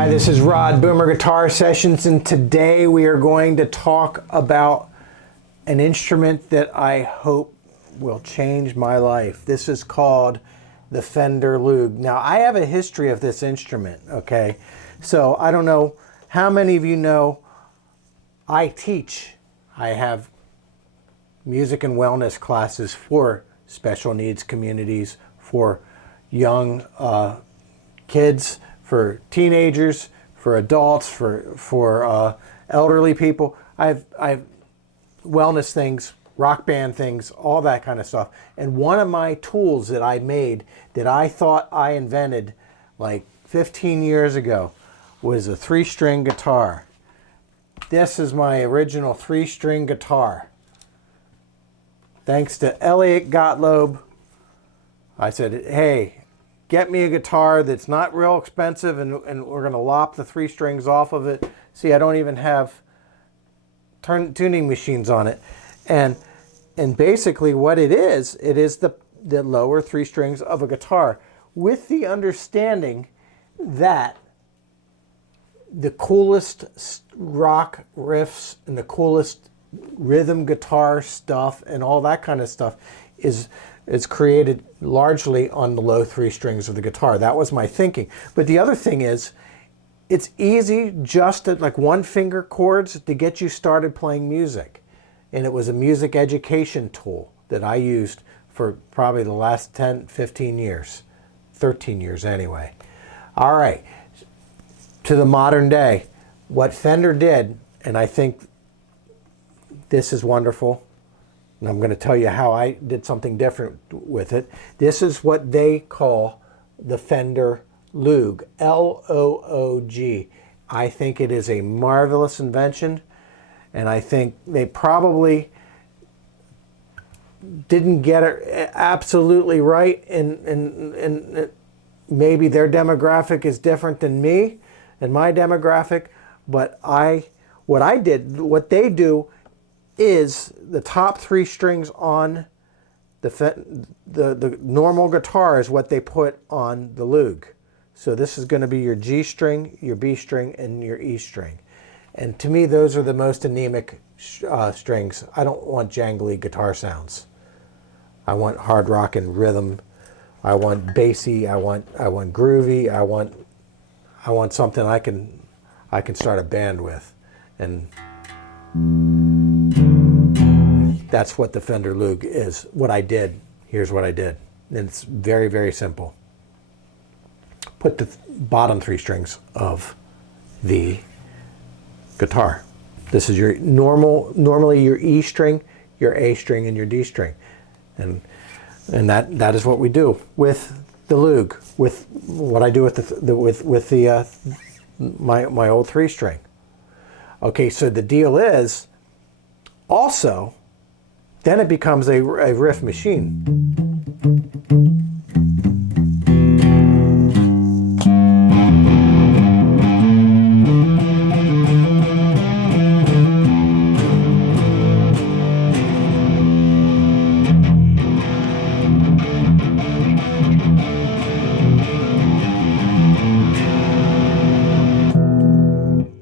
Hi, this is Rod, Boomer Guitar Sessions, and today we are going to talk about an instrument that I hope will change my life. This is called the Fender Loog. Now, I have a history of this instrument, okay? So I don't know how many of you know I teach. I have music and wellness classes for special needs communities, for young kids, for teenagers, for adults, for elderly people. I've wellness things, rock band things, all that kind of stuff. And one of my tools that I made that I thought I invented like 15 years ago was a 3-string guitar. This is my original 3-string guitar. Thanks to Elliot Gottlob, I said, hey, get me a guitar that's not real expensive, and we're going to lop the 3 strings off of it. See, I don't even have tuning machines on it. And basically what it is the lower 3 strings of a guitar, with the understanding that the coolest rock riffs and the coolest rhythm guitar stuff and all that kind of stuff is created largely on the low 3 strings of the guitar. That was my thinking. But the other thing is, it's easy just at like 1-finger chords to get you started playing music. And it was a music education tool that I used for probably the last 10, 15 years, 13 years anyway. All right, to the modern day, what Fender did, and I think this is wonderful, and I'm going to tell you how I did something different with it. This is what they call the Fender Loog, L-O-O-G. I think it is a marvelous invention, and I think they probably didn't get it absolutely right, and maybe their demographic is different than me and my demographic, but what they do is the top 3 strings on the normal guitar is what they put on the Loog. So this is going to be your G string, your B string, and your E string. And to me, those are the most anemic strings. I don't want jangly guitar sounds. I want hard rock and rhythm. I want bassy. I want groovy. I want something I can start a band with, and that's what the Fender Loog is. What I did, here's what I did. And it's very, very simple. Put the bottom 3 strings of the guitar. This is your normally your E string, your A string, and your D string. And that is what we do with the Loog, with what I do with my old 3 string. Okay, so the deal is also, then it becomes a riff machine.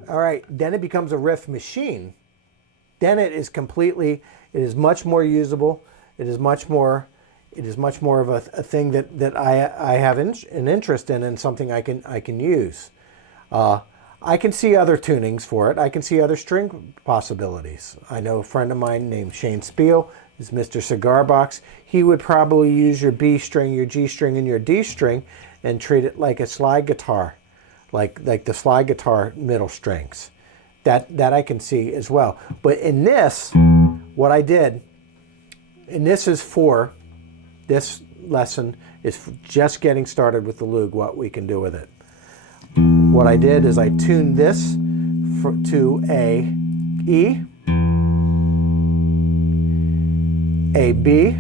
All right, then it becomes a riff machine. Then it is much more usable. It is much more of a thing that I have an interest in, and something I can use. I can see other tunings for it. I can see other string possibilities. I know a friend of mine named Shane Spiel is Mr. Cigar Box. He would probably use your B string, your G string, and your D string and treat it like a slide guitar, like the slide guitar middle strings. That I can see as well. But in this, what I did, and this lesson is just getting started with the Loog, what we can do with it. What I did is I tuned this to a E, a B,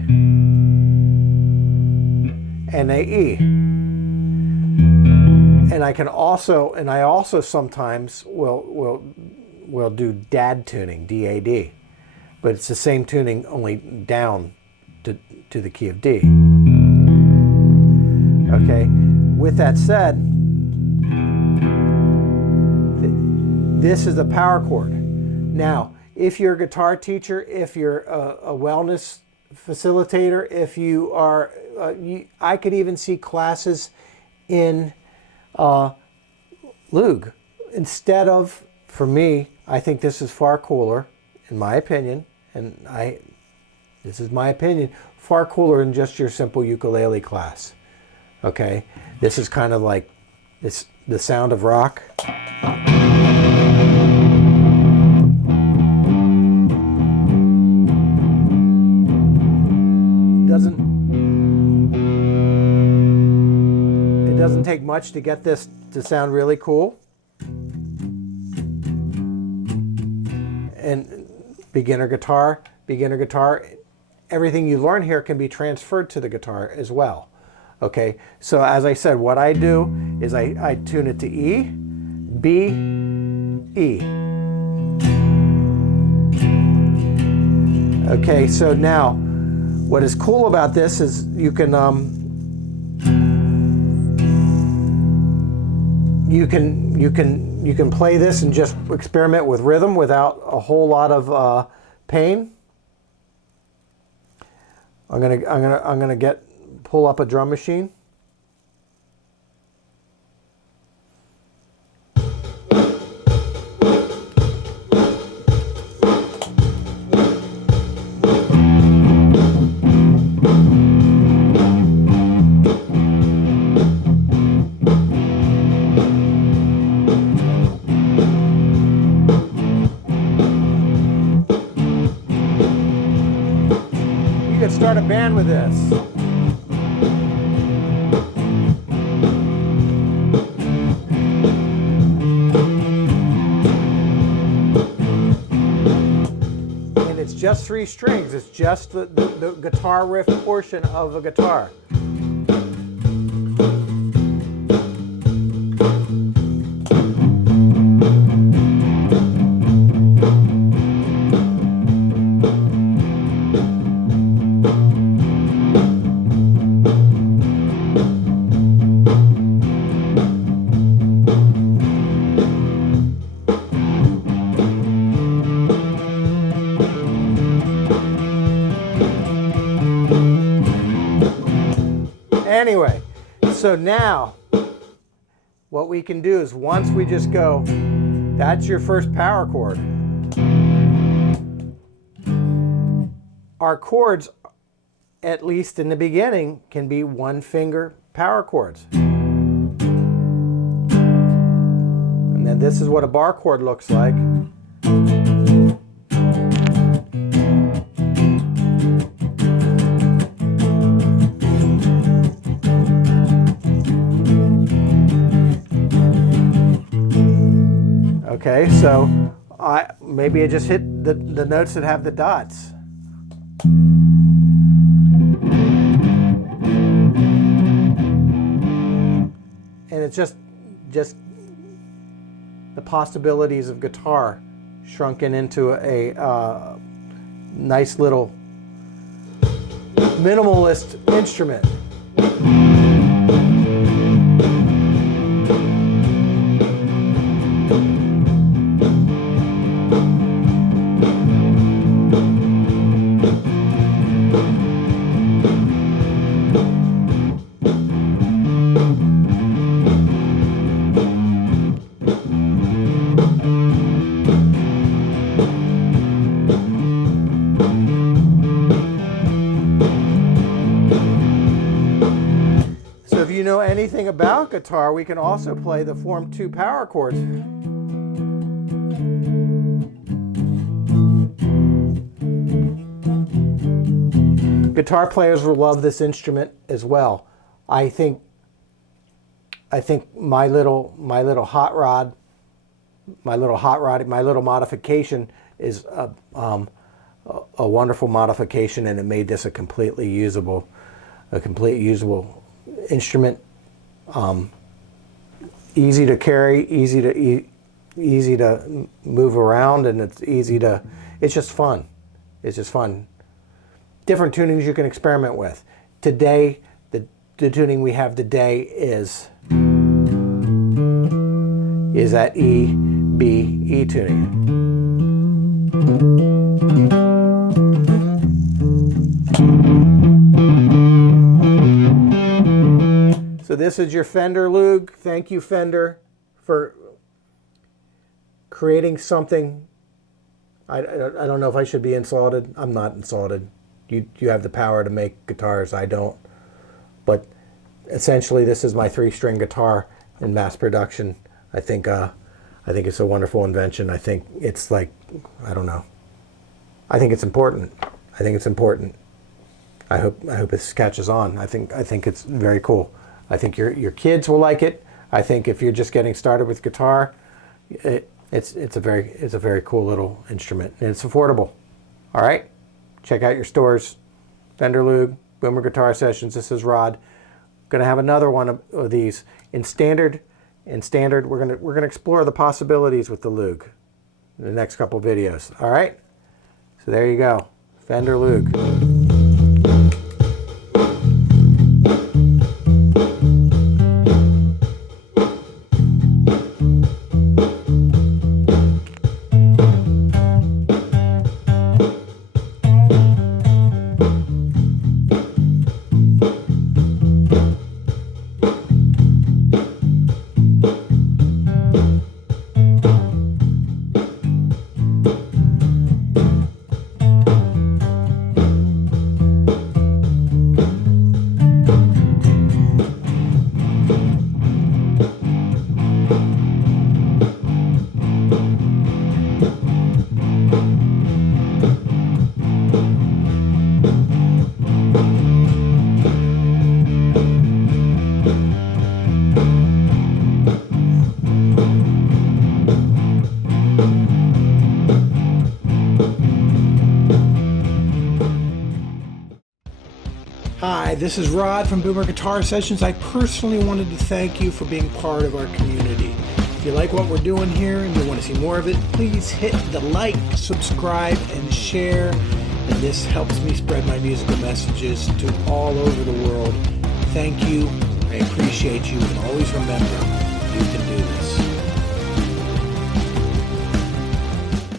and a E. And I also sometimes will do DAD tuning, D-A-D. But it's the same tuning, only down to the key of D. Okay, with that said, This is a power chord. Now, if you're a guitar teacher, if you're a wellness facilitator, if you are, I could even see classes in Loog. Instead of, for me, I think this is far cooler, in my opinion, and this is my opinion, far cooler than just your simple ukulele class. Okay, this is kind of like the sound of rock. It doesn't take much to get this to sound really cool. And beginner guitar, everything you learn here can be transferred to the guitar as well. Okay, so as I said, what I do is I tune it to E, B, E. Okay, so now what is cool about this is you can play this and just experiment with rhythm without a whole lot of pain. I'm gonna pull up a drum machine. You could start a band with this. Just 3 strings. It's just the guitar riff portion of a guitar. Anyway, so now what we can do is once we just go, that's your first power chord. Our chords, at least in the beginning, can be 1-finger power chords. And then this is what a bar chord looks like. Okay, so maybe I just hit the notes that have the dots. And it's just the possibilities of guitar shrunken into a nice little minimalist instrument. If you know anything about guitar, we can also play the form 2 power chords. Guitar players will love this instrument as well. I think my little modification is a wonderful modification, and it made this a complete usable instrument. Easy to carry, easy to move around, and it's just fun. It's just fun. Different tunings you can experiment with. Today, the tuning we have today is at E, B, E tuning. So this is your Fender Loog. Thank you, Fender, for creating something. I don't know if I should be insulted. I'm not insulted. You have the power to make guitars. I don't. But essentially, this is my 3-string guitar in mass production. I think it's a wonderful invention. I think it's like, I don't know. I think it's important. I think it's important. I hope this catches on. I think it's very cool. I think your kids will like it. I think if you're just getting started with guitar, it's a very cool little instrument, and it's affordable. All right, check out your stores. Fender Loog, Boomer Guitar Sessions. This is Rod. Going to have another one of these in standard. In standard, we're gonna explore the possibilities with the Loog in the next couple videos. All right. So there you go, Fender Loog. Hi, this is Rod from Boomer Guitar Sessions. I personally wanted to thank you for being part of our community. If you like what we're doing here and you want to see more of it, please hit the like, subscribe, and share. And this helps me spread my musical messages to all over the world. Thank you. I appreciate you. And always remember,